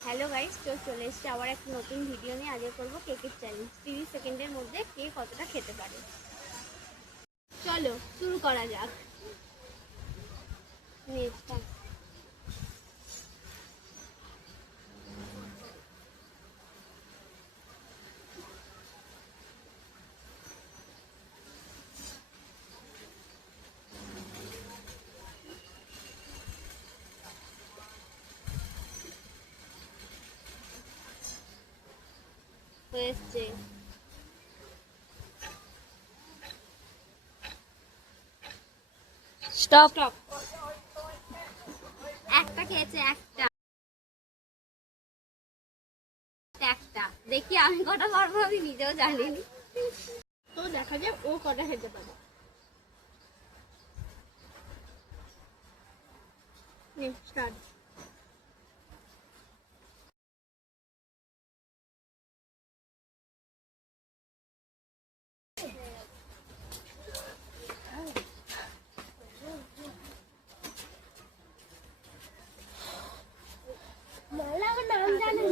Hello guys, তো চলে এসেছি আবার একটা নতুন ভিডিও নিয়ে। আজকে করবো কেকের চ্যালেঞ্জ। 30 সেকেন্ডের মধ্যে কে কতটা খেতে পারে। চলো শুরু করা যাক। হয়েছে। Stop stop. একটা খেয়েছে, একটা একটা দেখি আমি কটা পারবো, আমি নিজেও জানিনি। তো দেখা যাক ও কটা খেতে পারে। স্টার্ট। নাম জানি